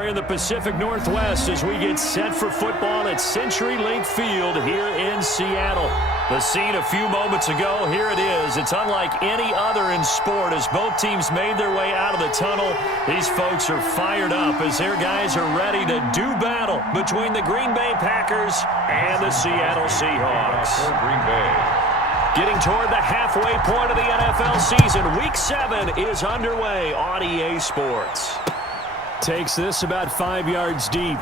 In the Pacific Northwest as we get set for football at CenturyLink Field here in Seattle. The scene a few moments ago, here it is. It's unlike any other in sport as both teams made their way out of the tunnel. These folks are fired up as their guys are ready to do battle between the Green Bay Packers and the Seattle Seahawks. Green Bay. Getting toward the halfway point of the NFL season, Week 7 is underway on EA Sports. Takes this about 5 yards deep.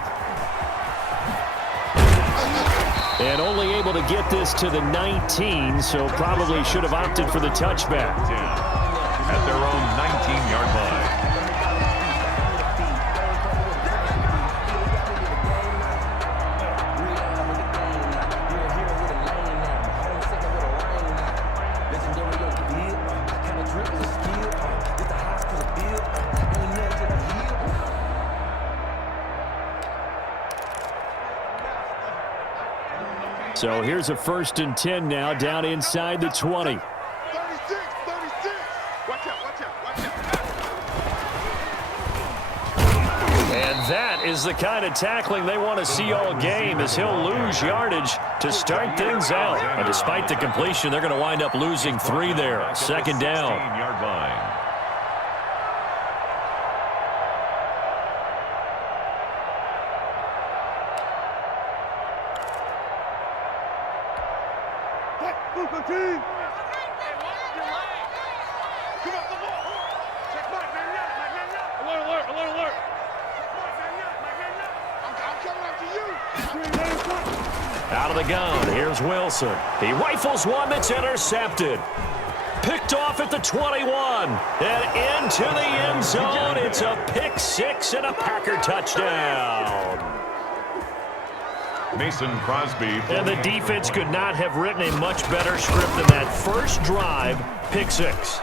And only able to get this to the 19, so probably should have opted for the touchback. At their own 19-yard line. So here's a 1st and 10 now, down inside the 20. 36. Watch out. And that is the kind of tackling they want to see all game as he'll lose yardage to start things out. And despite the completion, they're going to wind up losing 3 there. 2nd down. 16-yard line. Out of the gun, here's Wilson. He rifles one that's intercepted. Picked off at the 21. And into the end zone. It's a pick 6 and a Packer touchdown. Mason Crosby. And the defense could not have written a much better script than that first drive, pick 6.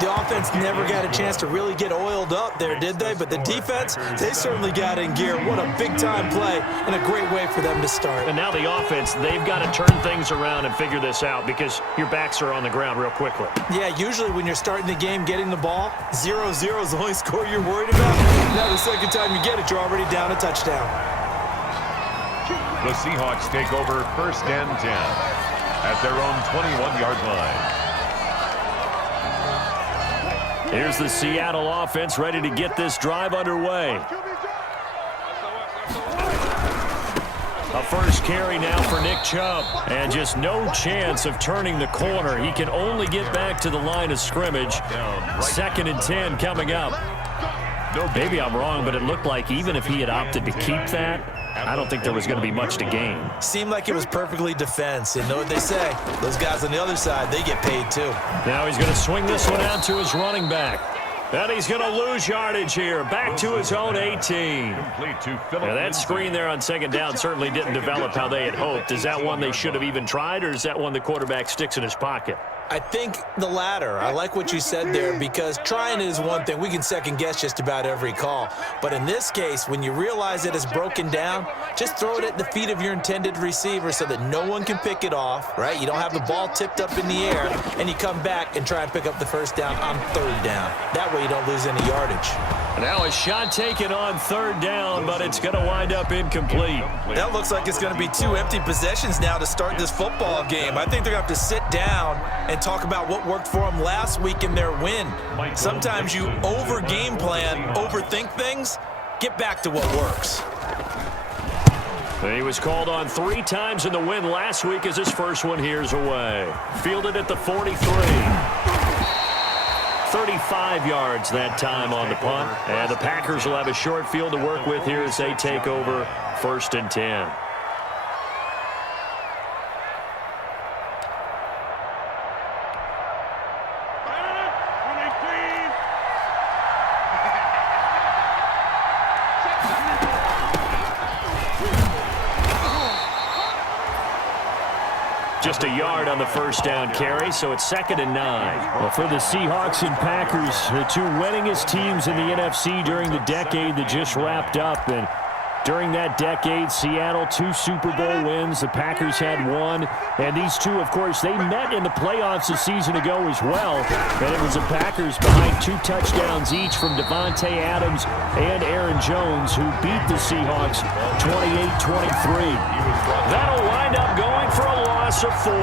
The offense never got a chance to really get oiled up there, did they? But the defense, they certainly got in gear. What a big-time play and a great way for them to start. And now the offense, they've got to turn things around and figure this out because your backs are on the ground real quickly. Yeah, usually when you're starting the game, getting the ball, 0-0 is the only score you're worried about. Now the second time you get it, you're already down a touchdown. The Seahawks take over 1st and 10 at their own 21-yard line. Here's the Seattle offense ready to get this drive underway. A first carry now for Nick Chubb. And just no chance of turning the corner. He can only get back to the line of scrimmage. 2nd and 10 coming up. Maybe I'm wrong, but it looked like even if he had opted to keep that, I don't think there was going to be much to gain. Seemed like it was perfectly defense. And know what they say? Those guys on the other side, they get paid too. Now he's going to swing this one out to his running back. And he's going to lose yardage here. Back to his own 18. Now that screen there on 2nd down certainly didn't develop how they had hoped. Is that one they should have even tried, or is that one the quarterback sticks in his pocket? I think the latter. I like what you said there because trying is one thing. We can second guess just about every call. But in this case, when you realize it is broken down, just throw it at the feet of your intended receiver so that no one can pick it off, right? You don't have the ball tipped up in the air, and you come back and try and pick up the 1st down on 3rd down. That way you don't lose any yardage. Now a shot taken on 3rd down, but it's going to wind up incomplete. That looks like it's going to be 2 empty possessions now to start this football game. I think they're going to have to sit down and talk about what worked for them last week in their win. Sometimes you over-game plan, overthink things. Get back to what works. He was called on 3 times in the win last week as his first one here's away. Fielded at the 43. 35 yards that time on the punt. And the Packers will have a short field to work with here as they take over 1st and 10. Just a yard on the 1st down carry, so it's 2nd and 9. Well, for the Seahawks and Packers, the 2 winningest teams in the NFC during the decade that just wrapped up, and During that decade, Seattle, 2 Super Bowl wins. The Packers had 1. And these two, of course, they met in the playoffs a season ago as well. And it was the Packers behind 2 touchdowns each from Devontae Adams and Aaron Jones who beat the Seahawks 28-23. That'll wind up going for a loss of 4.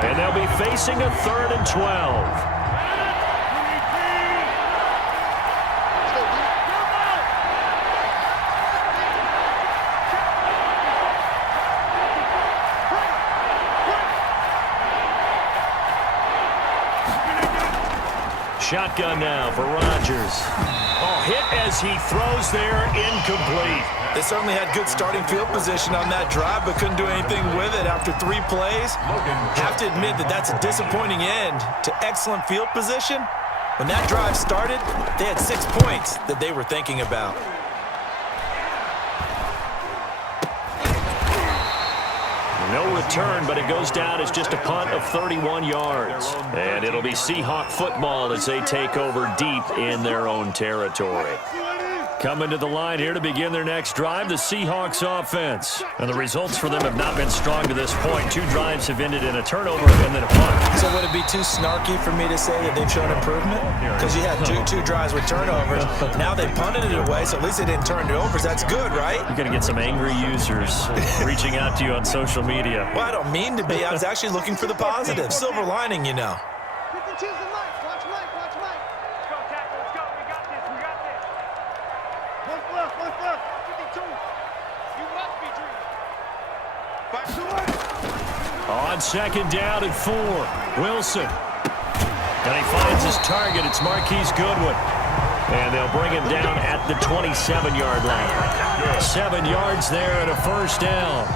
And they'll be facing a 3rd and 12. Shotgun now for Rodgers. Oh, hit as he throws there, incomplete. They certainly had good starting field position on that drive, but couldn't do anything with it after 3 plays. Have to admit that that's a disappointing end to excellent field position. When that drive started, they had 6 points that they were thinking about. No return, but it goes down as just a punt of 31 yards. And it'll be Seahawk football as they take over deep in their own territory. Coming to the line here to begin their next drive, the Seahawks offense. And the results for them have not been strong to this point. 2 drives have ended in a turnover and then a punt. So would it be too snarky for me to say that they've shown improvement? Because you had two drives with turnovers. Now they punted it away, so at least they didn't turn it over. So that's good, right? You're going to get some angry users reaching out to you on social media. Well, I don't mean to be. I was actually looking for the positive. Silver lining, you know. On 2nd down and 4, Wilson. And he finds his target. It's Marquise Goodwin. And they'll bring him down at the 27-yard line. 7 yards there and a 1st down.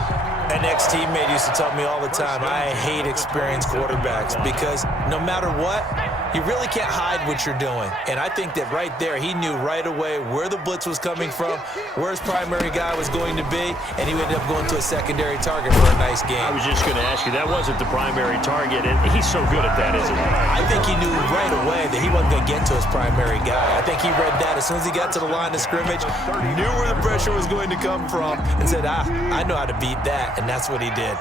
An ex-teammate used to tell me all the time, I hate experienced quarterbacks because no matter what, you really can't hide what you're doing. And I think that right there, he knew right away where the blitz was coming from, where his primary guy was going to be, and he ended up going to a secondary target for a nice game. I was just going to ask you, that wasn't the primary target, and he's so good at that, isn't he? I think he knew right away that he wasn't going to get to his primary guy. I think he read that as soon as he got to the line of scrimmage, knew where the pressure was going to come from, and said, I know how to beat that, and that's what he did.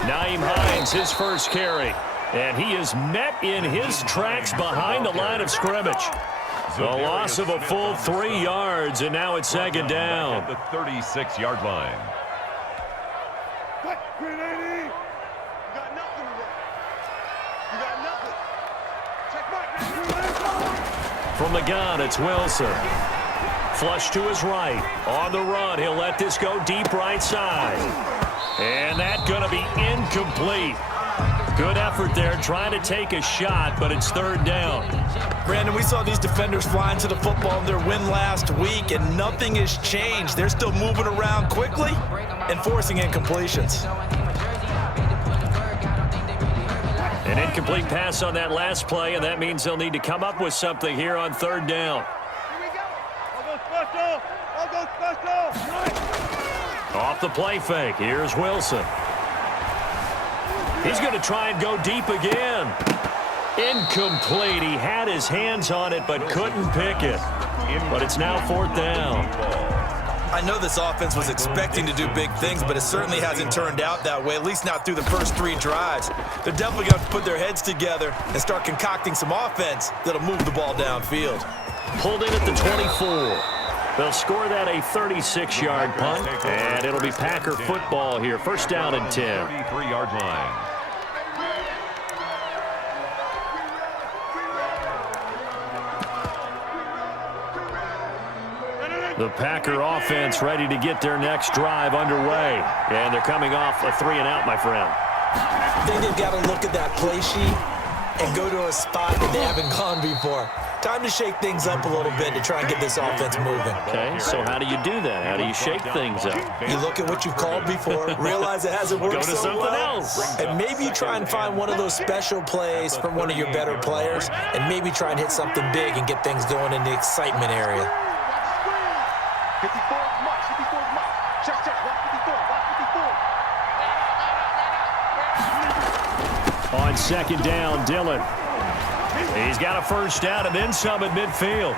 Nyheim Hines, his first carry. And he is met in his tracks behind the line of scrimmage. A loss of a full 3 yards, and now it's 2nd down. At the 36-yard line. From the gun, it's Wilson. Flush to his right. On the run, he'll let this go deep right side. And that's going to be incomplete. Good effort there, trying to take a shot, but it's 3rd down. Brandon, we saw these defenders flying to the football in their win last week, and nothing has changed. They're still moving around quickly and forcing incompletions. An incomplete pass on that last play, and that means they'll need to come up with something here on 3rd down. Off the play fake, here's Wilson. He's going to try and go deep again. Incomplete. He had his hands on it but couldn't pick it. But it's now 4th down. I know this offense was expecting to do big things, but it certainly hasn't turned out that way, at least not through the first 3 drives. They're definitely going to put their heads together and start concocting some offense that'll move the ball downfield. Pulled in at the 24. They'll score that a 36-yard punt, and it'll be Packer football here. 1st down and 10. 33-yard line. The Packer offense ready to get their next drive underway. And thee coming off a 3-and-out, my friend. I think they've got to look at that play sheet and go to a spot that they haven't gone before. Time to shake things up a little bit to try and get this offense moving. Okay, so how do you do that? How do you shake things up? You look at what you've called before, realize it hasn't worked Go to so something well, else. and maybe you try and find one of those special plays from one of your better players, and maybe try and hit something big and get things going in the excitement area. 54 march, 54 march. Check, check, 154, 154. On 2nd down, Dillon. He's got a 1st down and then some at midfield.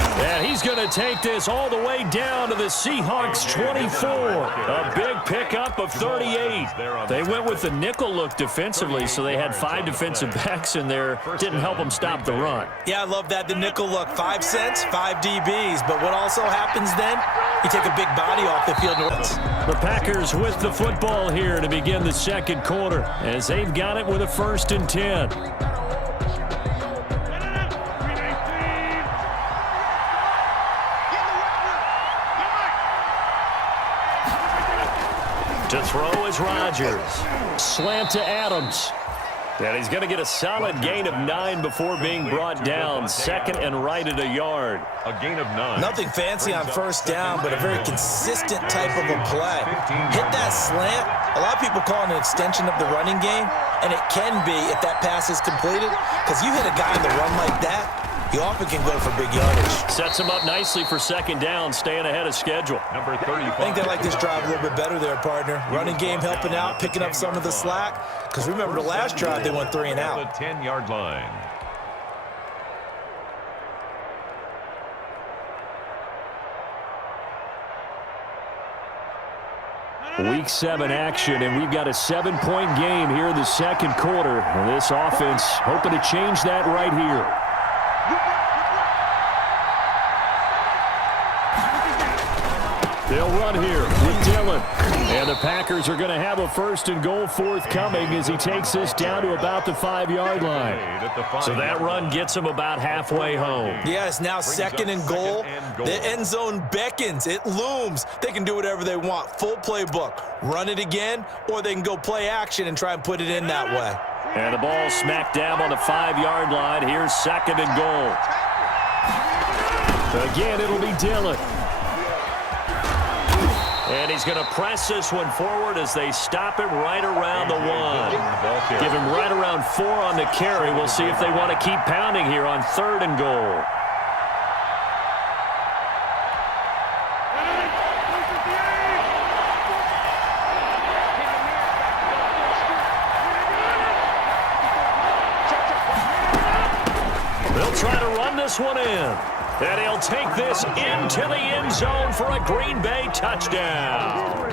And he's going to take this all the way down to the Seahawks 24. A big pickup of 38. They went with the nickel look defensively, so they had 5 defensive backs in there. Didn't help them stop the run. Yeah, I love that, the nickel look. 5 cents, 5 DBs. But what also happens then, you take a big body off the field. The Packers with the football here to begin the second quarter, as they've got it with a 1st and 10. To throw is Rodgers. Slant to Adams. And he's going to get a solid gain of 9 before being brought down. 2nd and right at a yard. A gain of 9. Nothing fancy on 1st down, but a very consistent type of a play. Hit that slant. A lot of people call it an extension of the running game, and it can be if that pass is completed, because you hit a guy on the run like that, he often can go for big yardage. Sets him up nicely for 2nd down, staying ahead of schedule. Number 35. I think they like this drive a little bit better there, partner. Running game helping out, picking up some of the slack. Because remember the last drive, they went 3 and out. The 10-yard line. Week 7 action, and we've got a 7-point game here in the second quarter. And this offense hoping to change that right here. They'll run here with Dillon. And the Packers are going to have a 1st and goal forthcoming as he takes this down to about the 5-yard line. So that run gets him about halfway home. Yeah, it's now 2nd and goal. The end zone beckons. It looms. They can do whatever they want. Full playbook. Run it again, or they can go play action and try and put it in that way. And the ball smacked down on the 5-yard line. Here's 2nd and goal. Again, it'll be Dillon. And he's going to press this one forward as they stop him right around the 1. Give him right around 4 on the carry. We'll see if they want to keep pounding here on 3rd and goal. They'll try to run this one in. And he'll take this into the end zone for a Green Bay touchdown.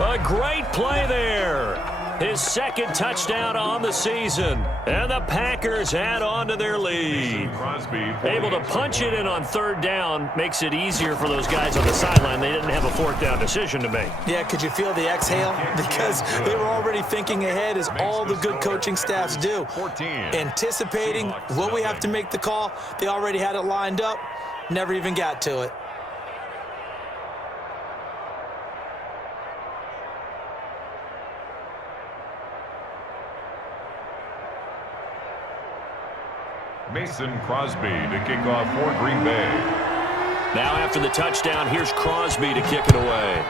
A great play there. His 2nd touchdown on the season. And the Packers add on to their lead. Able to punch it in on 3rd down makes it easier for those guys on the sideline. They didn't have a 4th down decision to make. Yeah, could you feel the exhale? Because they were already thinking ahead, as all the good coaching staffs do. Anticipating, will we have to make the call? They already had it lined up. Never even got to it. Mason Crosby to kick off for Green Bay. Now after the touchdown, here's Crosby to kick it away.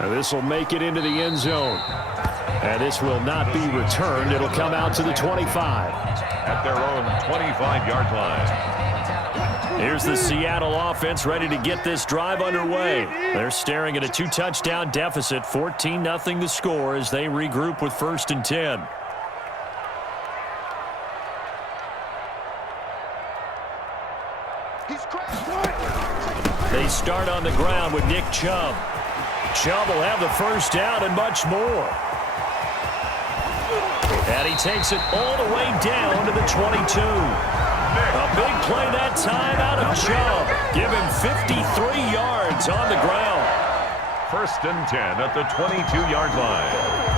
Now this will make it into the end zone. And this will not be returned. It'll come out to the 25. At their own 25-yard line. Here's the Seattle offense ready to get this drive underway. They're staring at a 2-touchdown deficit, 14-0 the score as they regroup with 1st and 10. They start on the ground with Nick Chubb. Chubb will have the 1st down and much more. And he takes it all the way down to the 22. A big play that time out of Chubb. Give him 53 yards on the ground. 1st and 10 at the 22-yard line.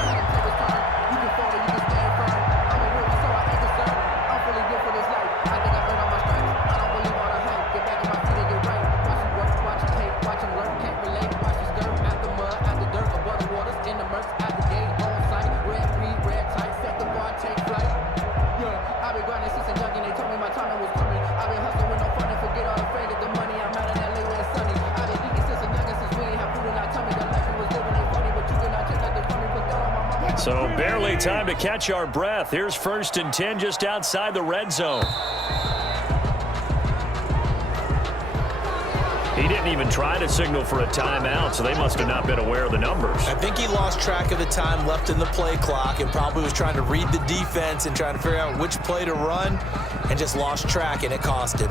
So barely time to catch our breath. Here's 1st and 10 just outside the red zone. He didn't even try to signal for a timeout, so they must have not been aware of the numbers. I think he lost track of the time left in the play clock and probably was trying to read the defense and trying to figure out which play to run and just lost track, and it cost him.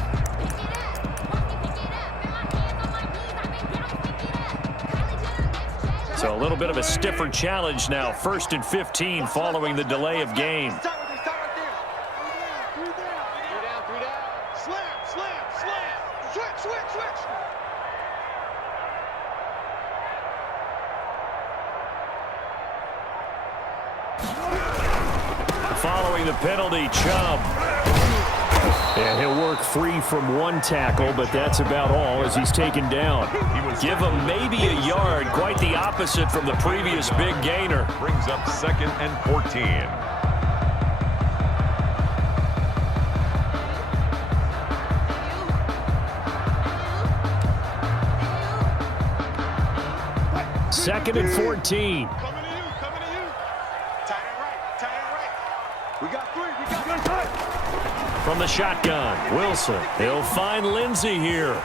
So a little bit of a stiffer challenge now. 1st and 15 following the delay of game. Following the penalty, Chubb. And he'll work free from one tackle, but that's about all as he's taken down. Give him maybe a yard, quite the opposite from the previous big gainer. Brings up 2nd and 14. Second and 14. Coming to you. Tight and right. We got 3. From the shotgun, Wilson. He'll find Lindsey here.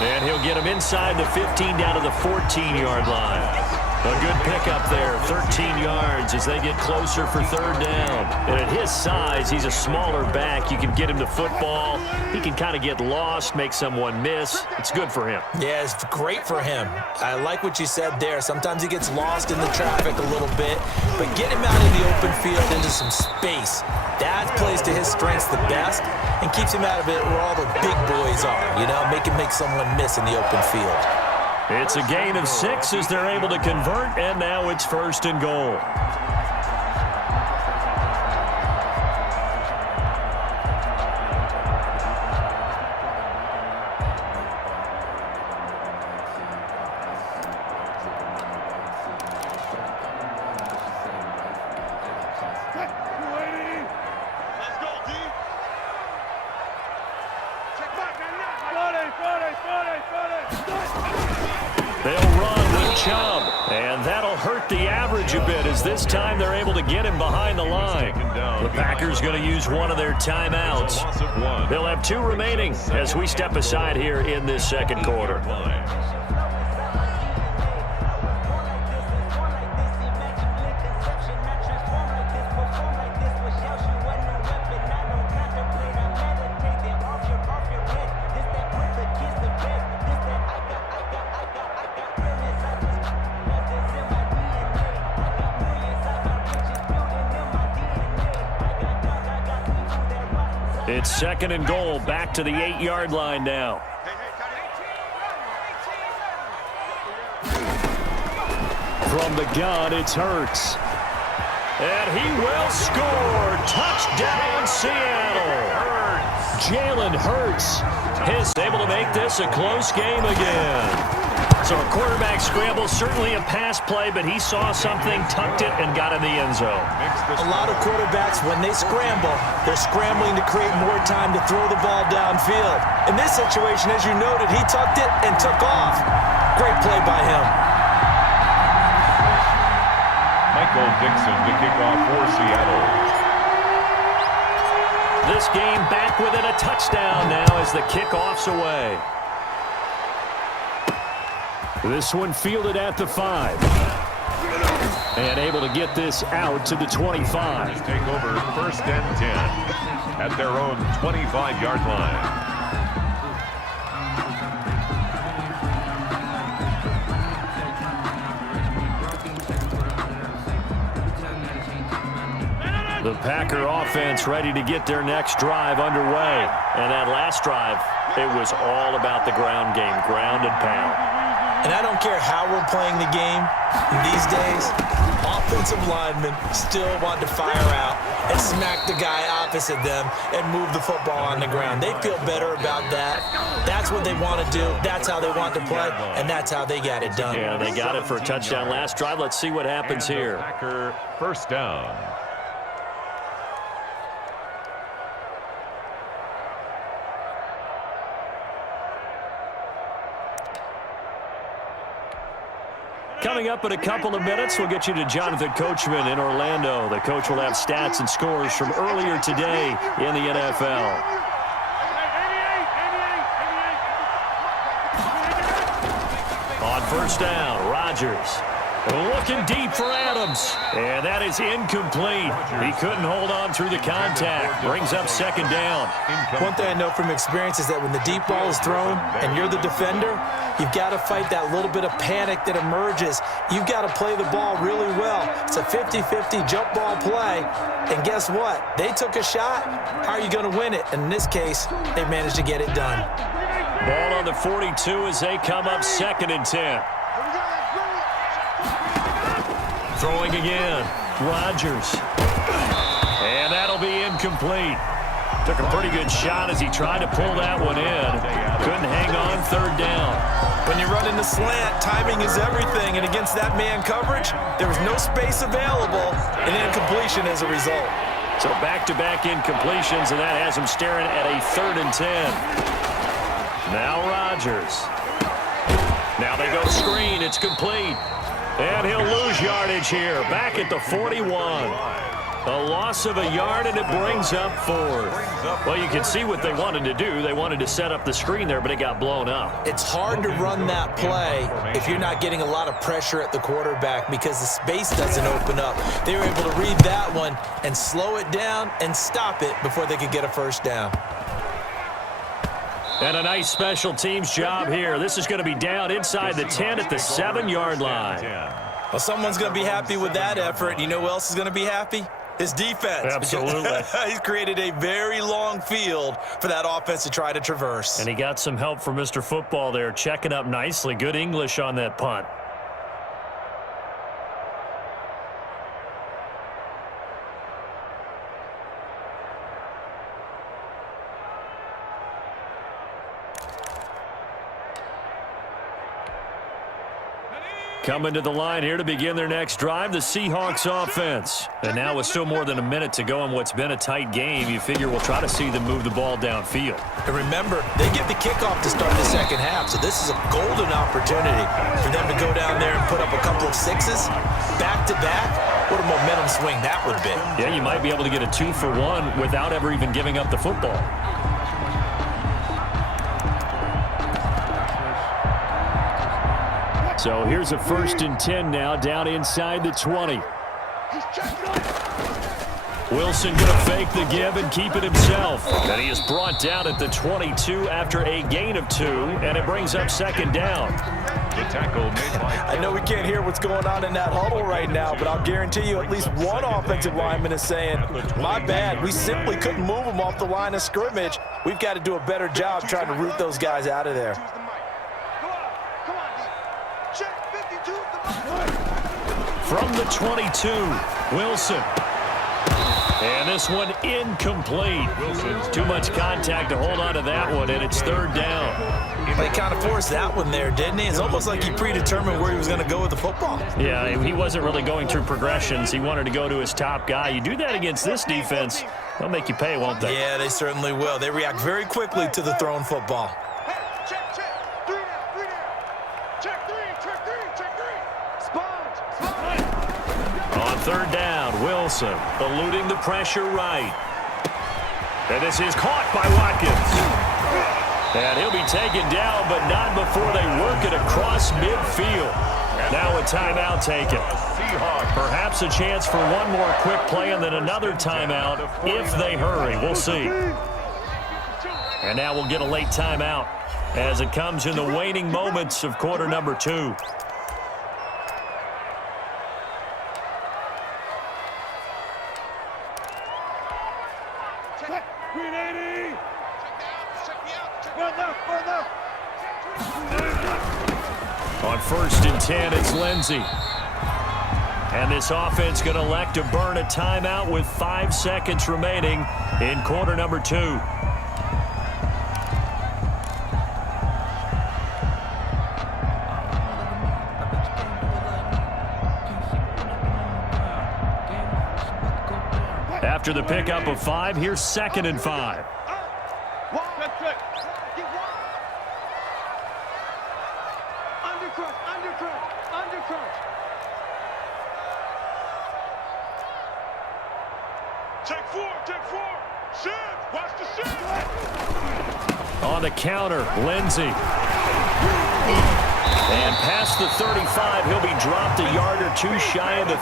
And he'll get him inside the 15 down to the 14-yard line. A good pickup there, 13 yards as they get closer for 3rd down. And at his size, he's a smaller back. You can get him the football. He can kind of get lost, make someone miss. It's good for him. Yeah, it's great for him. I like what you said there. Sometimes he gets lost in the traffic a little bit, but get him out in the open field into some space. That plays to his strengths the best and keeps him out of it where all the big boys are, you know, make someone miss in the open field. It's a gain of 6 as they're able to convert, and now it's 1st and goal. They'll run with Chubb, and that'll hurt the average a bit as this time they're able to get him behind the line. The Packers going to use one of their timeouts. They'll have 2 remaining as we step aside here in this 2nd quarter. It's 2nd and goal, back to the 8-yard line now. From the gun, it's Hurts. And he will score. Touchdown, Seattle. Jalen Hurts is able to make this a close game again. So a quarterback scramble, certainly a pass play, but he saw something, tucked it, and got in the end zone. A lot of quarterbacks, when they scramble, they're scrambling to create more time to throw the ball downfield. In this situation, as you noted, he tucked it and took off. Great play by him. Michael Dixon to kick off for Seattle. This game back within a touchdown now as the kickoff's away. This one fielded at the 5. And able to get this out to the 25. Take over 1st and 10 at their own 25-yard line. The Packer offense ready to get their next drive underway. And that last drive, it was all about the ground game, ground and pound. And I don't care how we're playing the game these days, offensive linemen still want to fire out and smack the guy opposite them and move the football on the ground. They feel better about that. That's what they want to do. That's how they want to play, and that's how they got it done. Yeah, they got it for a touchdown last drive. Let's see what happens here. Packer 1st down. Coming up in a couple of minutes, we'll get you to Jonathan Coachman in Orlando. The coach will have stats and scores from earlier today in the NFL. first down. Rodgers looking deep for Adams. And that is incomplete. He couldn't hold on through the contact. Brings up second down. One thing I know from experience is that when the deep ball is thrown and you're the defender, you've got to fight that little bit of panic that emerges. You've got to play the ball really well. It's a 50-50 jump ball play. And guess what? They took a shot. How are you going to win it? And in this case, they managed to get it done. Ball on the 42 as they come up second and 10. Throwing again. Rodgers. And that'll be incomplete. Took a pretty good shot as he tried to pull that one in. Couldn't hang on third down. When you run in the slant, timing is everything. And against that man coverage, there was no space available. And incompletion as a result. So back-to-back incompletions, and that has him staring at a third and 10. Now Rodgers. Now they go screen. It's complete. And he'll lose yardage here. Back at the 41. A loss of a yard, and it brings up fourth. Well, you can see what they wanted to do. They wanted to set up the screen there, but it got blown up. It's hard to run that play if you're not getting a lot of pressure at the quarterback because the space doesn't open up. They were able to read that one and slow it down and stop it before they could get a first down. And a nice special teams job here. This is going to be down inside the 10 at the 7-yard line. Well, someone's going to be happy with that effort. You know who else is going to be happy? His defense. Absolutely. He's created a very long field for that offense to try to traverse. And he got some help from Mr. Football there, checking up nicely. Good English on that punt. Coming to the line here to begin their next drive, the Seahawks offense. And now with still more than a minute to go in what's been a tight game, you figure we'll try to see them move the ball downfield. And remember, they get the kickoff to start the second half, so this is a golden opportunity for them to go down there and put up a couple of sixes back-to-back. What a momentum swing that would be. Yeah, you might be able to get a 2-for-1 without ever even giving up the football. So here's a 1st and 10 now, down inside the 20. Wilson going to fake the give and keep it himself. And he is brought down at the 22 after a gain of 2, and it brings up second down. The tackle made by I know we can't hear what's going on in that huddle right now, but I'll guarantee you at least one offensive lineman is saying, my bad, we simply couldn't move them off the line of scrimmage. We've got to do a better job trying to root those guys out of there. From the 22, Wilson. And this one incomplete. Too much contact to hold on to that one, and it's third down. He kind of forced that one there, didn't he? It's almost like he predetermined where he was going to go with the football. Yeah, he wasn't really going through progressions. He wanted to go to his top guy. You do that against this defense, they'll make you pay, won't they? Yeah, they certainly will. They react very quickly to the thrown football. On third down, Wilson eluding the pressure right. And this is caught by Watkins. And he'll be taken down, but not before they work it across midfield. Now a timeout taken. Perhaps a chance for one more quick play and then another timeout if they hurry. We'll see. And now we'll get a late timeout as it comes in the waning moments of quarter number 2. On 1st and 10, it's Lindsey. And this offense going to elect to burn a timeout with 5 seconds remaining in quarter number 2. After the pickup of 5, here's 2nd and 5. On the counter, Lindsey. And past the 35, he'll be dropped a yard or two shy of the...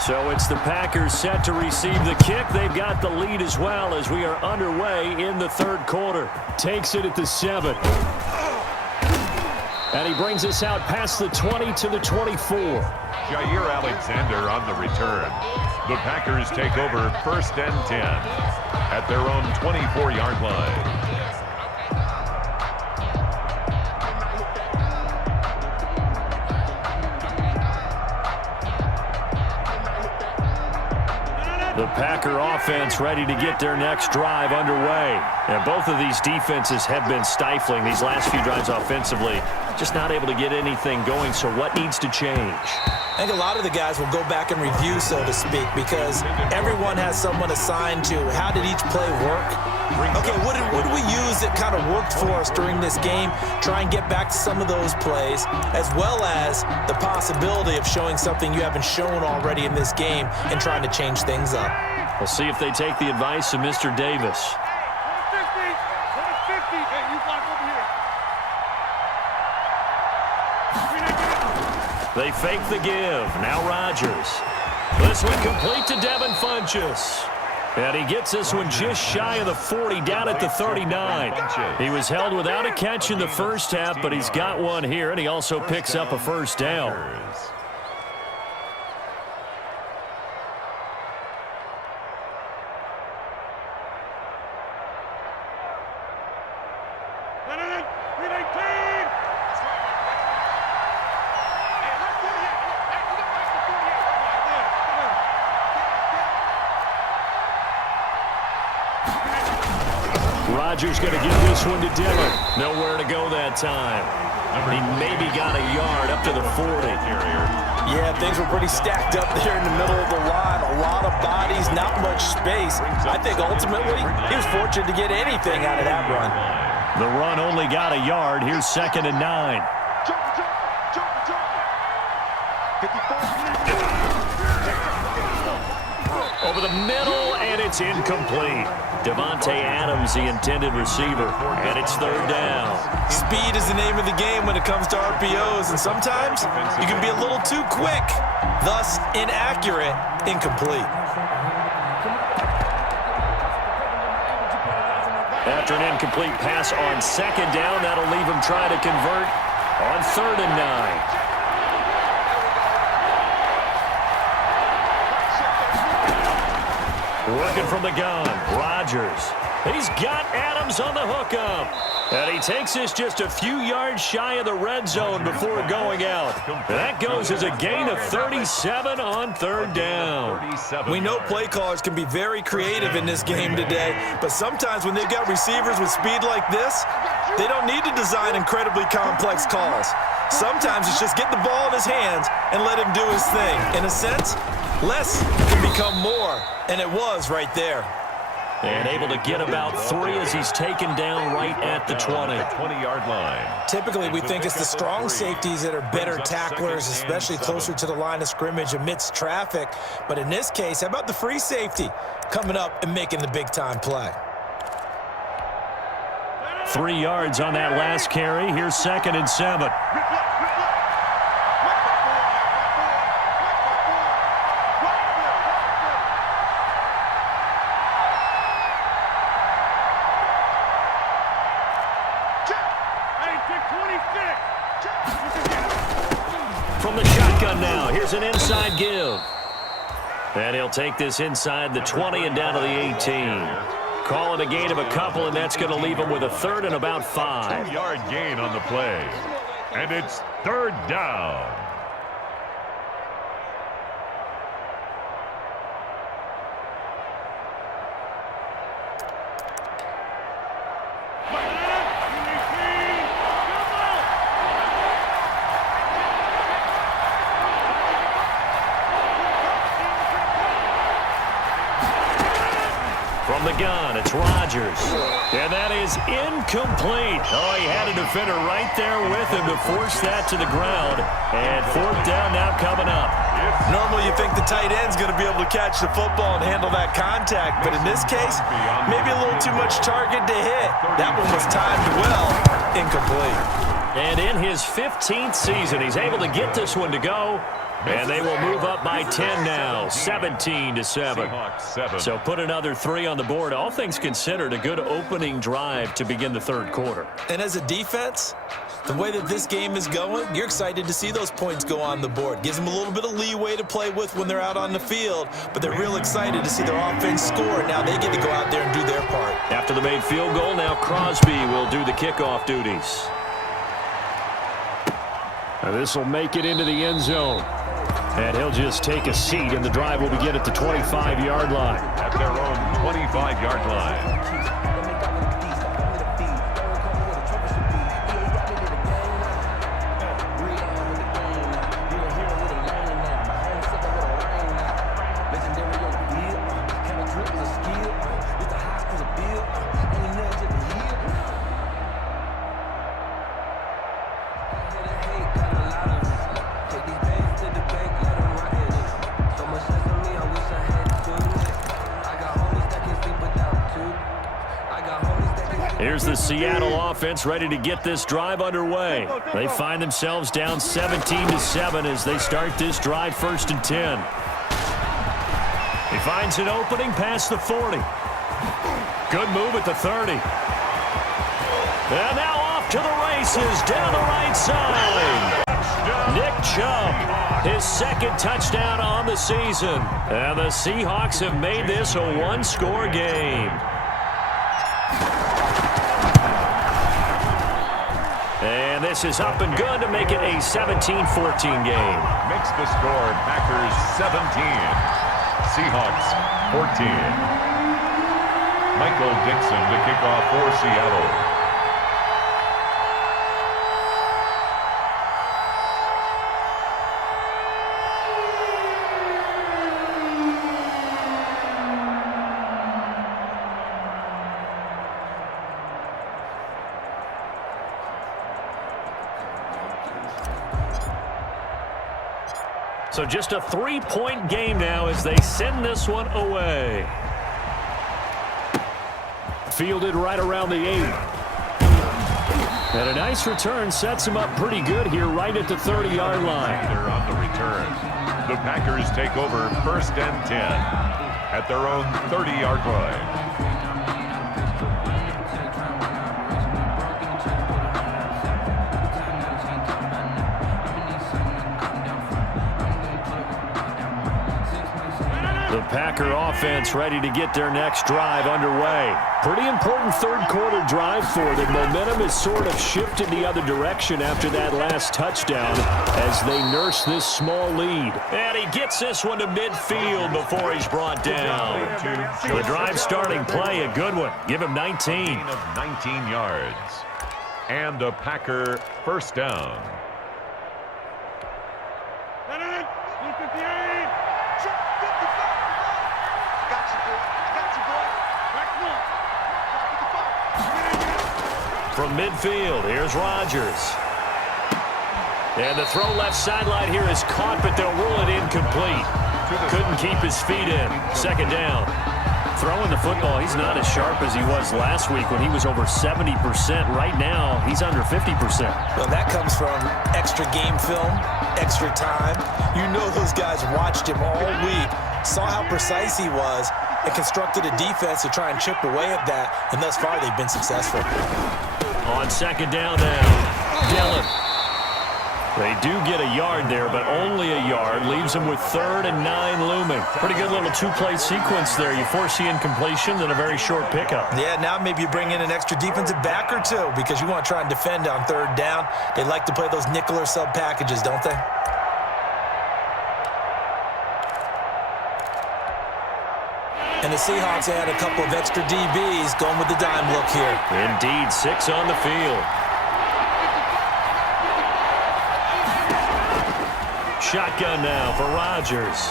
So it's the Packers set to receive the kick. They've got the lead as well as we are underway in the third quarter. Takes it at the 7. And he brings us out past the 20 to the 24. Jair Alexander on the return. The Packers take over 1st and 10 at their own 24-yard line. The Packer offense ready to get their next drive underway. And both of these defenses have been stifling these last few drives offensively. Just not able to get anything going, so what needs to change? I think a lot of the guys will go back and review, so to speak, because everyone has someone assigned to how did each play work. Okay, what did we use that kind of worked for us during this game? Try and get back to some of those plays, as well as the possibility of showing something you haven't shown already in this game and trying to change things up. We'll see if they take the advice of Mr. Davis. They fake the give. Now Rodgers. This one complete to Devin Funchess. And he gets this one just shy of the 40, down at the 39. He was held without a catch in the first half, but he's got one here, and he also picks up a first down. Rodgers going to give this one to Dillon. Nowhere to go that time. He maybe got a yard up to the 40. Yeah, things were pretty stacked up there in the middle of the line. A lot of bodies, not much space. I think ultimately he was fortunate to get anything out of that run. The run only got a yard. Here's 2nd and 9. Over the middle, and it's incomplete. Devontae Adams, the intended receiver, and it's 3rd down. Speed is the name of the game when it comes to RPOs, and sometimes you can be a little too quick, thus inaccurate, incomplete. After an incomplete pass on 2nd down, that'll leave him trying to convert on 3rd and 9. Working from the gun, Rodgers. He's got Adams on the hookup. And he takes this just a few yards shy of the red zone before going out. That goes as a gain of 37 on 3rd down. We know play callers can be very creative in this game today, but sometimes when they've got receivers with speed like this, they don't need to design incredibly complex calls. Sometimes it's just get the ball in his hands and let him do his thing. In a sense, less can become more, and it was right there. And able to get about 3 as he's taken down right at the 20. 20-yard line. Typically, we think it's the strong safeties that are better tacklers, especially closer to the line of scrimmage amidst traffic. But in this case, how about the free safety coming up and making the big-time play? 3 yards on that last carry. Here's 2nd and 7. From the shotgun now, here's an inside give. And he'll take this inside the 20 and down to the 18. Call it a gain of a couple, and that's going to leave him with a 3rd and about 5. 2-yard gain on the play. And it's 3rd down. From the gun, it's Rodgers. And that is incomplete. Oh, he had a defender right there with him to force that to the ground. And 4th down now coming up. Normally you think the tight end's going to be able to catch the football and handle that contact, but in this case, maybe a little too much target to hit. That one was timed well, incomplete. And in his 15th season, he's able to get this one to go. And they will move up by 10 now, 17-7. So put another 3 on the board. All things considered, a good opening drive to begin the third quarter. And as a defense, the way that this game is going, you're excited to see those points go on the board. Gives them a little bit of leeway to play with when they're out on the field, but they're real excited to see their offense score. Now they get to go out there and do their part. After the made field goal, now Crosby will do the kickoff duties. Now this will make it into the end zone. And he'll just take a seat, and the drive will begin at the 25-yard line. At their own 25-yard line. Here's the Seattle offense ready to get this drive underway. They find themselves down 17-7 as they start this drive, 1st and 10. He finds an opening past the 40. Good move at the 30. And now off to the races down the right side. Nick Chubb, his 2nd touchdown on the season. And the Seahawks have made this a one-score game. And this is up and good to make it a 17-14 game. Makes the score Packers 17, Seahawks 14. Michael Dixon to kick off for Seattle. So just a 3-point game now as they send this one away. Fielded right around the 8. And a nice return sets him up pretty good here right at the 30-yard line. They're on the return. The Packers take over 1st and 10 at their own 30-yard line. The Packer offense ready to get their next drive underway. Pretty important third quarter drive for them. Momentum has sort of shifted the other direction after that last touchdown as they nurse this small lead. And he gets this one to midfield before he's brought down. The drive starting play, a good one. Give him 19. Of 19 yards. And a Packer 1st down. From midfield, here's Rodgers. And the throw left sideline here is caught, but they'll rule it incomplete. Couldn't keep his feet in. 2nd down. Throwing the football, he's not as sharp as he was last week when he was over 70%. Right now, he's under 50%. Well, that comes from extra game film, extra time. You know those guys watched him all week, saw how precise he was, and constructed a defense to try and chip away at that, and thus far they've been successful. On 2nd down now, Dillon. They do get a yard there, but only a yard. Leaves them with 3rd and 9 looming. Pretty good little 2-play sequence there. You force the incompletion, then a very short pickup. Yeah, now maybe you bring in an extra defensive back or two because you want to try and defend on 3rd down. They like to play those nickel or sub packages, don't they? And the Seahawks add a couple of extra DBs going with the dime look here. Indeed, 6 on the field. Shotgun now for Rodgers.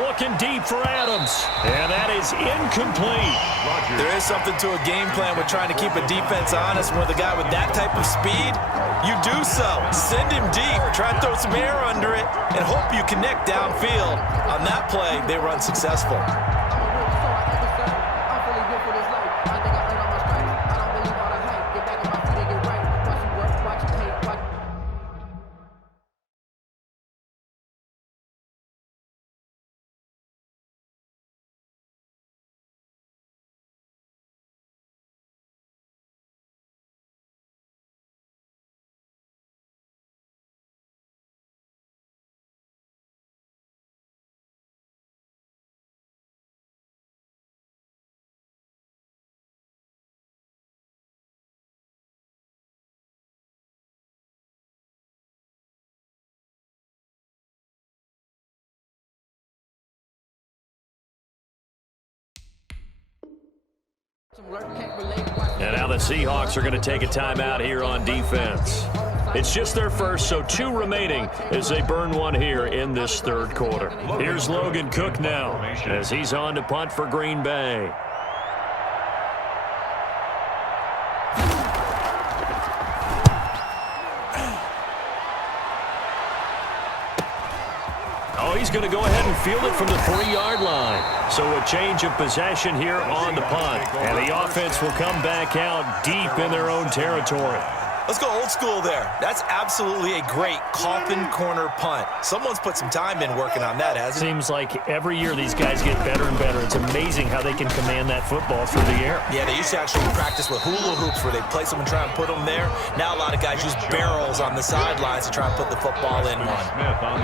Looking deep for Adams. And that is incomplete. There is something to a game plan with trying to keep a defense honest. With a guy with that type of speed, you do so. Send him deep. Try and throw some air under it and hope you connect downfield. On that play, they run successful. And now the Seahawks are going to take a timeout here on defense. It's just their first, so 2 remaining as they burn 1 here in this third quarter. Here's Logan Cook now as he's on to punt for Green Bay. Oh, he's going to go ahead and field it from the 3-yard line. So a change of possession here on the punt. And the offense will come back out deep in their own territory. Let's go old school there. That's absolutely a great coffin corner punt. Someone's put some time in working on that, hasn't it? Seems like every year these guys get better and better. It's amazing how they can command that football through the air. Yeah, they used to actually practice with hula hoops where they place them and try and put them there. Now a lot of guys use barrels on the sidelines to try and put the football in one.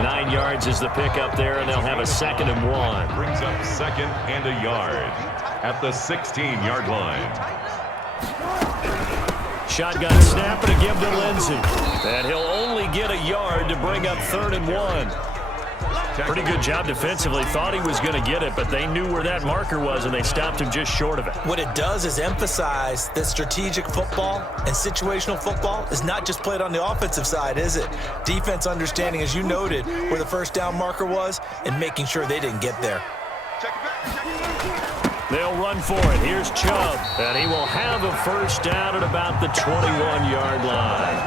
9 yards is the pickup there, and they'll have a 2nd and 1. Brings up 2nd and a yard at the 16-yard line. Shotgun snap and a give to Lindsey. And he'll only get a yard to bring up 3rd and 1. Pretty good job defensively. Thought he was going to get it, but they knew where that marker was, and they stopped him just short of it. What it does is emphasize that strategic football and situational football is not just played on the offensive side, is it? Defense understanding, as you noted, where the first down marker was and making sure they didn't get there. They'll run for it. Here's Chubb, and he will have a first down at about the 21-yard line.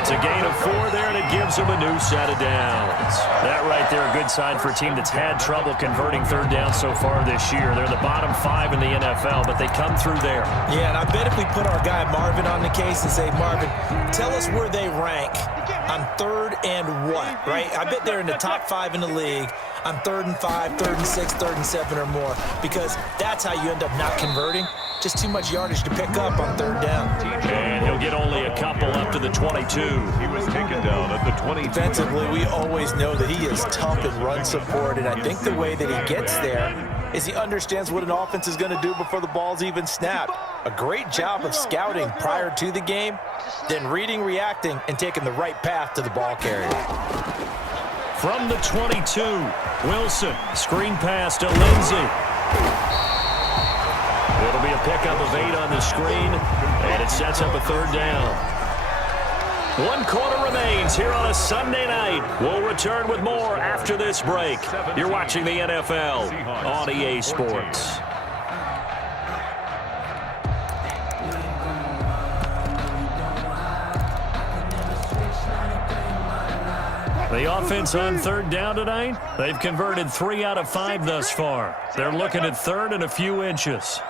It's a gain of 4 there, and it gives them a new set of downs. That right there, a good sign for a team that's had trouble converting 3rd down so far this year. They're the bottom 5 in the NFL, but they come through there. Yeah, and I bet if we put our guy Marvin on the case and say, Marvin, tell us where they rank on 3rd and what, right? I bet they're in the top 5 in the league on 3rd and 5, 3rd and 6, 3rd and 7 or more, because that's how you end up not converting. Just too much yardage to pick up on 3rd down. And he'll get only a couple up to the 22. He was taken down at the 22. Defensively, we always know that he is tough in run support, and I think the way that he gets there is he understands what an offense is going to do before the ball's even snapped. A great job of scouting prior to the game, then reading, reacting, and taking the right path to the ball carrier. From the 22, Wilson, screen pass to Lindsey. It'll be a pickup of 8 on the screen, and it sets up a 3rd down. 1 quarter remains here on a Sunday night. We'll return with more after this break. You're watching the NFL on EA Sports. The offense on 3rd down tonight, they've converted 3 out of 5 thus far. They're looking at 3rd and a few inches.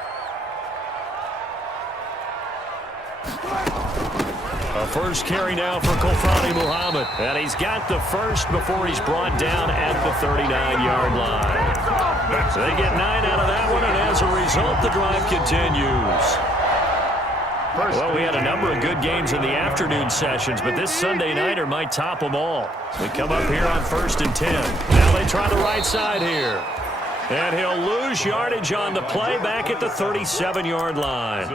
A first carry now for Kofani Muhammad. And he's got the first before he's brought down at the 39-yard line. So they get 9 out of that one, and as a result, the drive continues. Well, we had a number of good games in the afternoon sessions, but this Sunday nighter might top them all. We come up here on 1st and 10. Now they try the right side here. And he'll lose yardage on the play back at the 37-yard line.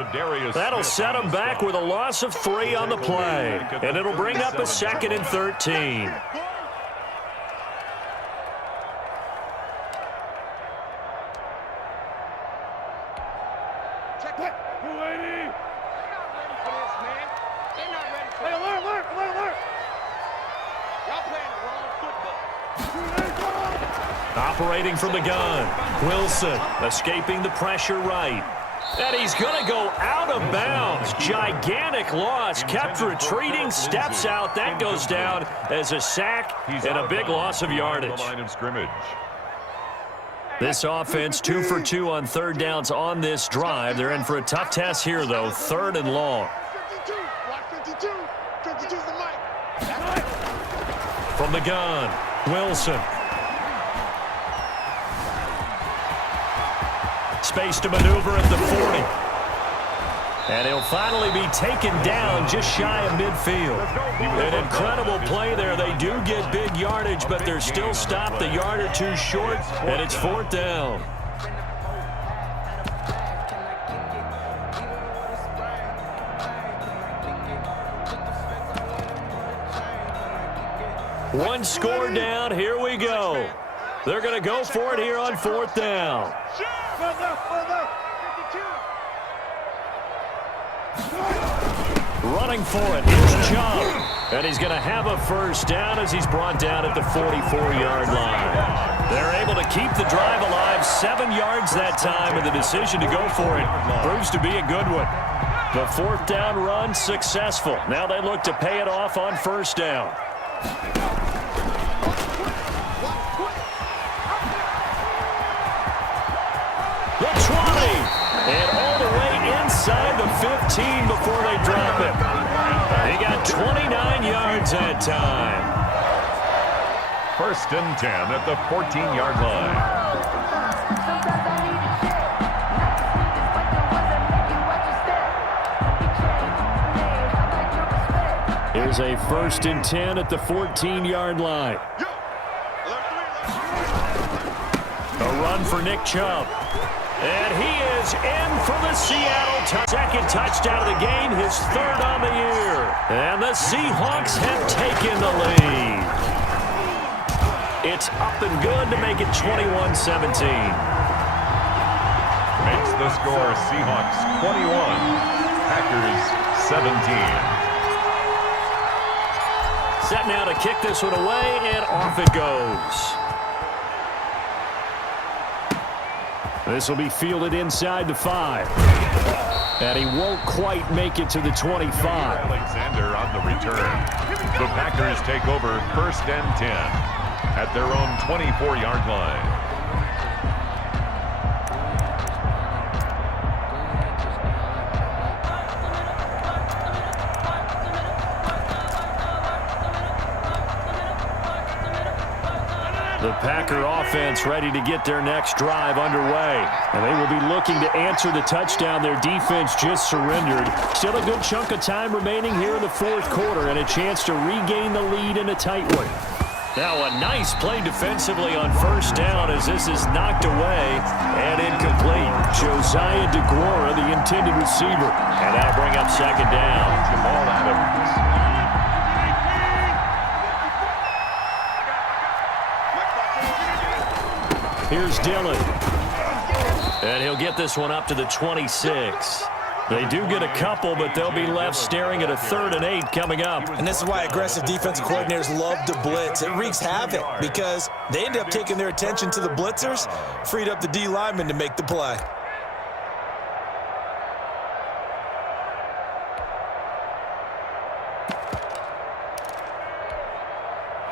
That'll set him back with a loss of 3 on the play. And it'll bring up a 2nd and 13. Operating from the gun, Wilson escaping the pressure right. And he's going to go out of bounds. Gigantic loss. Kept retreating, steps out. That goes down as a sack and a big loss of yardage. This offense 2 for 2 on 3rd downs on this drive. They're in for a tough test here, though. 3rd and long. From the gun, Wilson. Space to maneuver at the 40. And he'll finally be taken down just shy of midfield. An incredible play there. They do get big yardage, but they're still stopped a yard or 2 short, and it's 4th down. One score down. Here we go. They're going to go for it here on 4th down. Running for it, here's Chubb. And he's going to have a first down as he's brought down at the 44-yard line. They're able to keep the drive alive, 7 yards that time, and the decision to go for it proves to be a good one. The 4th down run successful. Now they look to pay it off on first down. The 20, and all the way inside the 15 before they drop it. He got 29 yards that time. 1st and 10 at the 14-yard line. Here's a 1st and 10 at the 14-yard line. A run for Nick Chubb. And he is in for the Seattle second touchdown of the game, his 3rd on the year. And the Seahawks have taken the lead. It's up and good to make it 21-17. Makes the score Seahawks 21, Packers 17. Set now to kick this one away, and off it goes. This will be fielded inside the 5. And he won't quite make it to the 25. Alexander on the return. The Packers take over 1st and 10 at their own 24-yard line. The Packer offense ready to get their next drive underway. And they will be looking to answer the touchdown their defense just surrendered. Still a good chunk of time remaining here in the 4th quarter and a chance to regain the lead in a tight one. Now a nice play defensively on first down as this is knocked away and incomplete. Josiah DeGuara, the intended receiver. And that'll bring up 2nd down. Jamal Adams. Here's Dillon. And he'll get this one up to the 26. They do get a couple, but they'll be left staring at a 3rd and 8 coming up. And this is why aggressive defensive coordinators love to blitz. It wreaks havoc because they end up taking their attention to the blitzers, freed up the D lineman to make the play.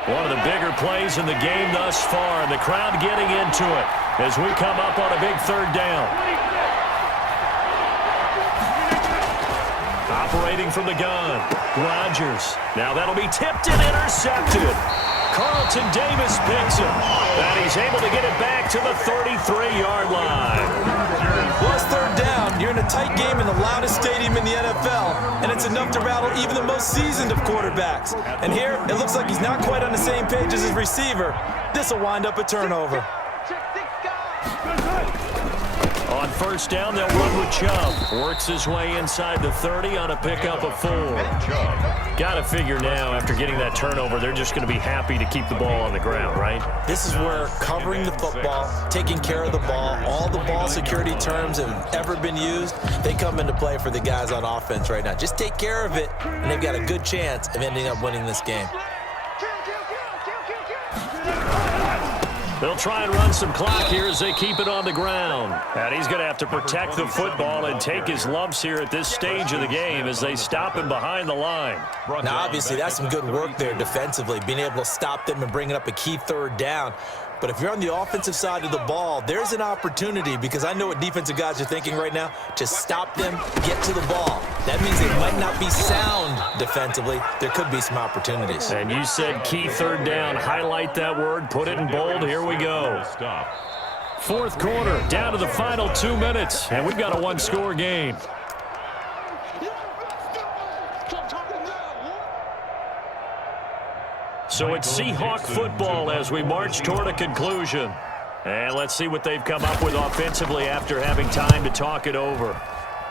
One of the bigger plays in the game thus far, and the crowd getting into it as we come up on a big 3rd down. Operating from the gun, Rodgers. Now that'll be tipped and intercepted. Carlton Davis picks him, and he's able to get it back to the 33-yard line. Well, it's 3rd down. You're in a tight game in the loudest stadium in the NFL, and it's enough to rattle even the most seasoned of quarterbacks. And here, it looks like he's not quite on the same page as his receiver. This will wind up a turnover. On first down, they'll run with Chubb. Works his way inside the 30 on a pickup of 4. Got to figure now, after getting that turnover, they're just going to be happy to keep the ball on the ground, right? This is where covering the football, taking care of the ball, all the ball security terms that have ever been used, they come into play for the guys on offense right now. Just take care of it, and they've got a good chance of ending up winning this game. They'll try and run some clock here as they keep it on the ground. And he's going to have to protect the football and take his lumps here at this stage of the game as they stop him behind the line. Now, obviously, that's some good work there defensively, being able to stop them and bringing up a key 3rd down. But if you're on the offensive side of the ball, there's an opportunity, because I know what defensive guys are thinking right now, to stop them, get to the ball. That means they might not be sound defensively. There could be some opportunities. And you said key 3rd down. Highlight that word. Put it in bold. Here we go. 4th quarter, down to the final 2 minutes, and we've got a 1-score game. So it's Seahawk football as we march toward a conclusion. And let's see what they've come up with offensively after having time to talk it over.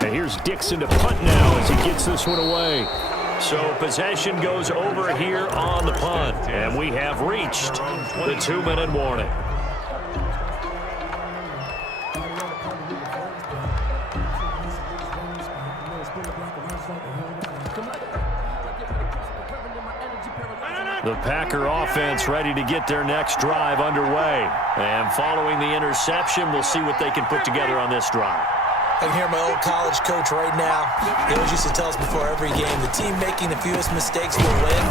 And here's Dixon to punt now as he gets this one away. So possession goes over here on the punt. And we have reached the 2-minute warning. The Packer offense ready to get their next drive underway. And following the interception, we'll see what they can put together on this drive. I can hear my old college coach right now. He always used to tell us before every game, the team making the fewest mistakes will win.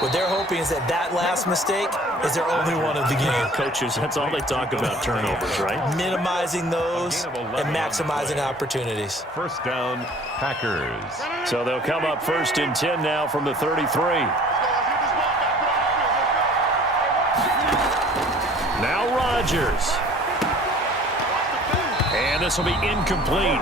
What they're hoping is that last mistake is their only one of the game. Coaches, that's all they talk about, turnovers, right? Minimizing those and maximizing opportunities. First down, Packers. So they'll come up 1st and 10 now from the 33. Now Rodgers. And this will be incomplete.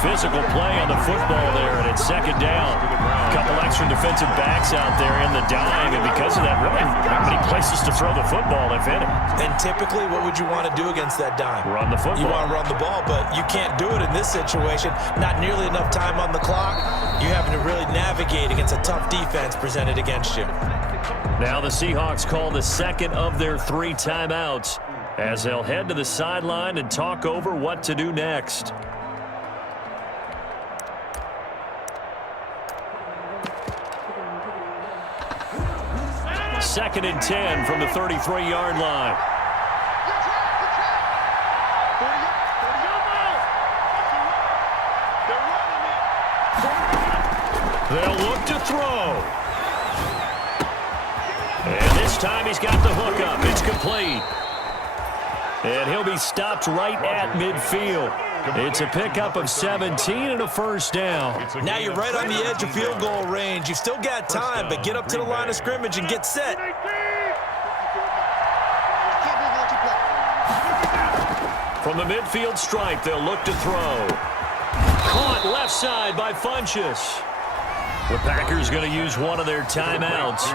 Physical play on the football there, and it's 2nd down. A couple extra defensive backs out there in the dime, and because of that, really not many places to throw the football, if any. And typically, what would you want to do against that dime? Run the football. You want to run the ball, but you can't do it in this situation. Not nearly enough time on the clock. You're having to really navigate against a tough defense presented against you. Now the Seahawks call the 2nd of their 3 timeouts as they'll head to the sideline and talk over what to do next. Second and 10 from the 33-yard line. They'll look to throw. And this time he's got the hook up. It's complete. And he'll be stopped right at midfield. It's a pickup of 17 and a 1st down. Now you're right on the edge of field goal range. You've still got time, but get up to the line of scrimmage and get set. From the midfield stripe, they'll look to throw. Caught left side by Funchess. The Packers going to use one of their timeouts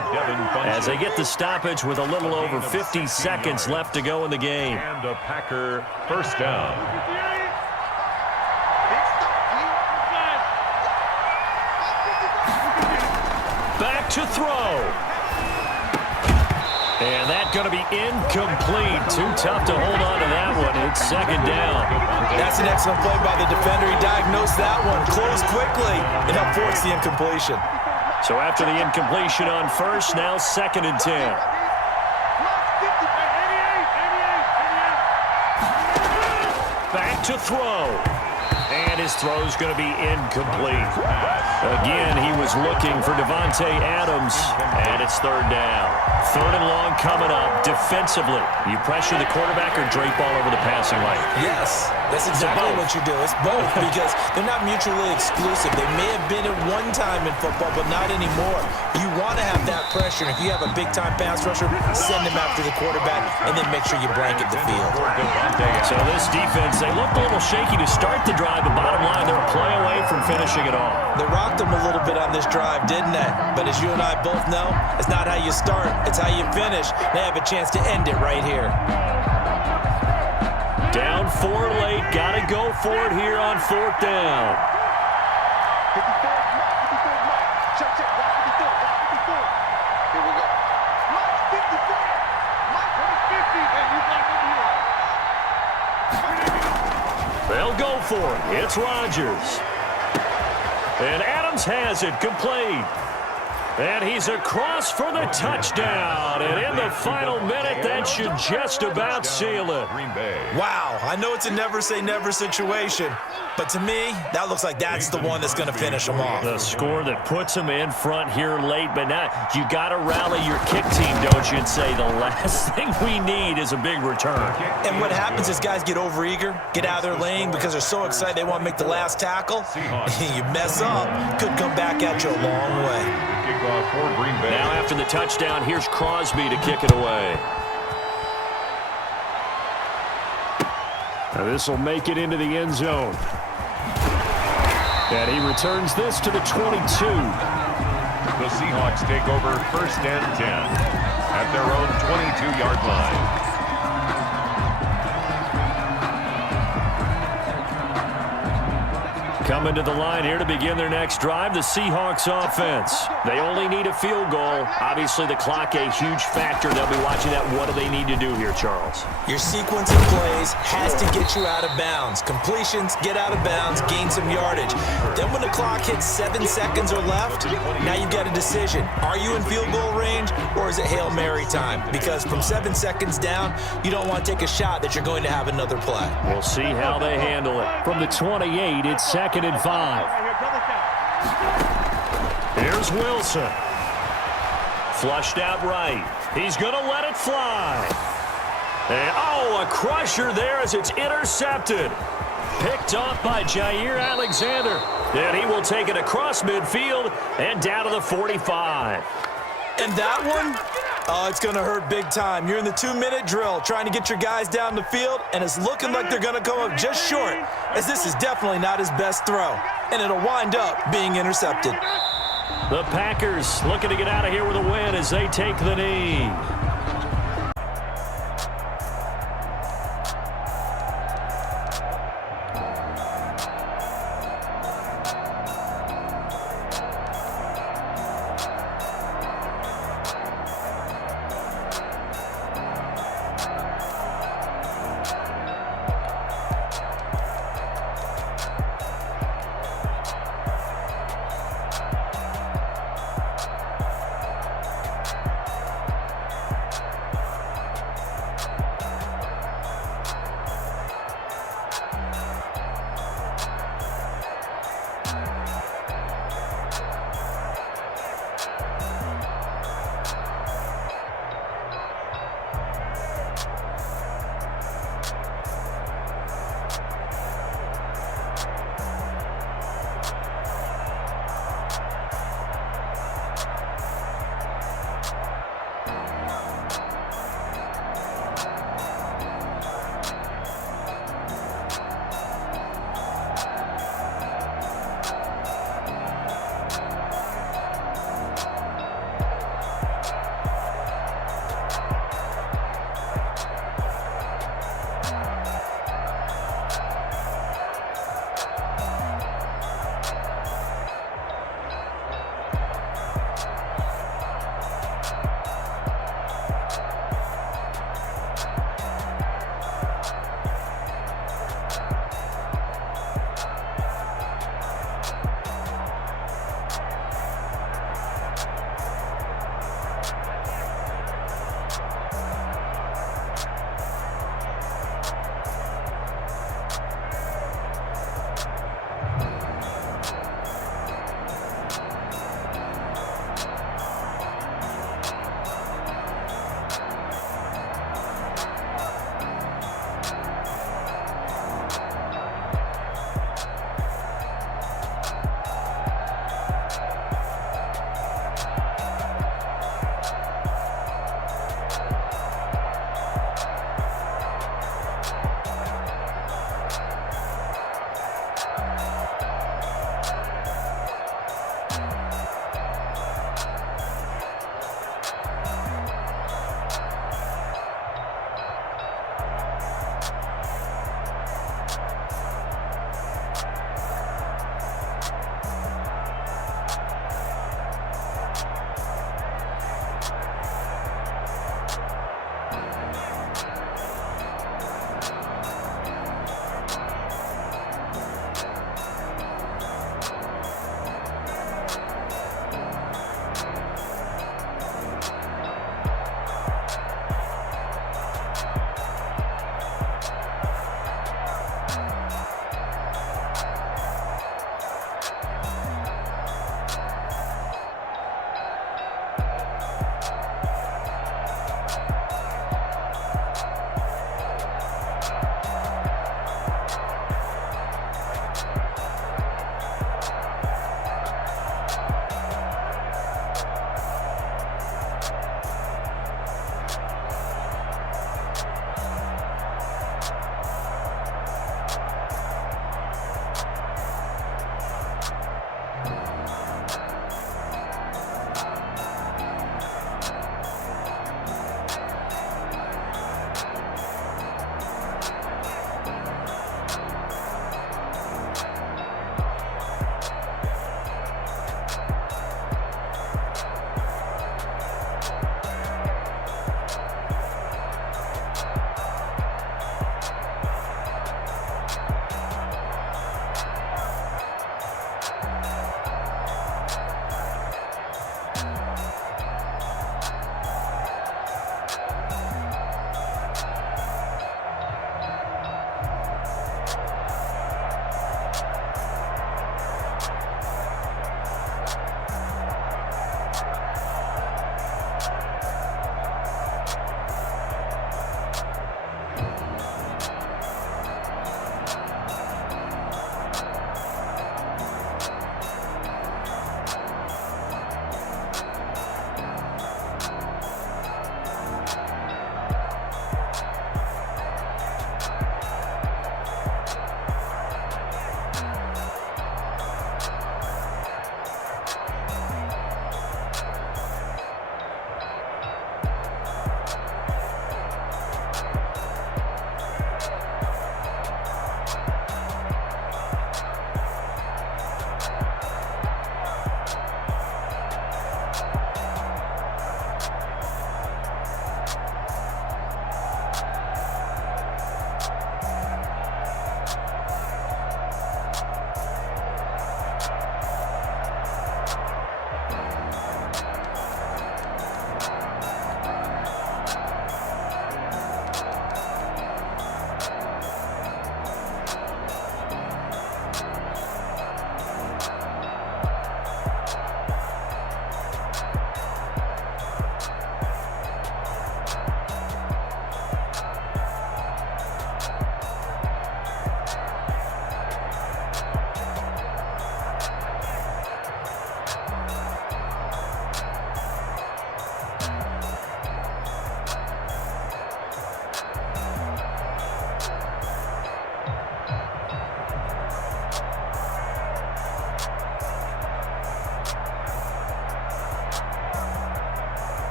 as they get the stoppage with a little over 50 seconds left to go in the game. And a Packer 1st down. Back to throw. And that's going to be incomplete. Too tough to hold on to that one. It's 2nd down. That's an excellent play by the defender. He diagnosed that one, closed quickly, and helped force the incompletion. So after the incompletion on 1st, now 2nd and 10. Back to throw. And his throw's going to be incomplete. Again, he was looking for Devontae Adams, and it's 3rd down. 3rd and long coming up. Defensively, you pressure the quarterback or drape all over the passing lane? Yes, that's exactly what you do. It's both because they're not mutually exclusive. They may have been at one time in football, but not anymore. You want to have that pressure. And if you have a big-time pass rusher, send him after the quarterback, and then make sure you blanket the field. So this defense, they looked a little shaky to start the drive, but bottom line, they're a play away from finishing it all. They rocked them a little bit on this drive, didn't they? But as you and I both know, it's not how you start, it's how you finish. They have a chance to end it right here. Down 4 late, got to go for it here on 4th down. Here we go. They'll go for it. It's Rodgers. And Adams has it complete. And he's across for the touchdown. And in the final minute, that should just about seal it. Wow, I know it's a never-say-never situation, but to me, that looks like that's the one that's going to finish them off. The score that puts them in front here late, but now you got to rally your kick team, don't you, and say the last thing we need is a big return. And what happens is guys get overeager, get out of their lane because they're so excited they want to make the last tackle. You mess up, could come back at you a long way. Now after the touchdown, here's Crosby to kick it away. Now this will make it into the end zone. And he returns this to the 22. The Seahawks take over 1st and 10 at their own 22-yard line. Coming to the line here to begin their next drive, the Seahawks offense. They only need a field goal. Obviously, the clock a huge factor. They'll be watching that. What do they need to do here, Charles? Your sequence of plays has to get you out of bounds. Completions, get out of bounds, gain some yardage. Then when the clock hits 7 seconds or left, now you've got a decision. Are you in field goal range, or is it Hail Mary time? Because from 7 seconds down, you don't want to take a shot that you're going to have another play. We'll see how they handle it. From the 28, it's 2nd and 5. Here's Wilson. Flushed out right. He's going to let it fly. And, oh, a crusher there as it's intercepted. Picked off by Jair Alexander. And he will take it across midfield and down to the 45. And that one, oh, it's going to hurt big time. You're in the 2-minute drill trying to get your guys down the field, and it's looking like they're going to come up just short, as this is definitely not his best throw, and it'll wind up being intercepted. The Packers looking to get out of here with a win as they take the knee.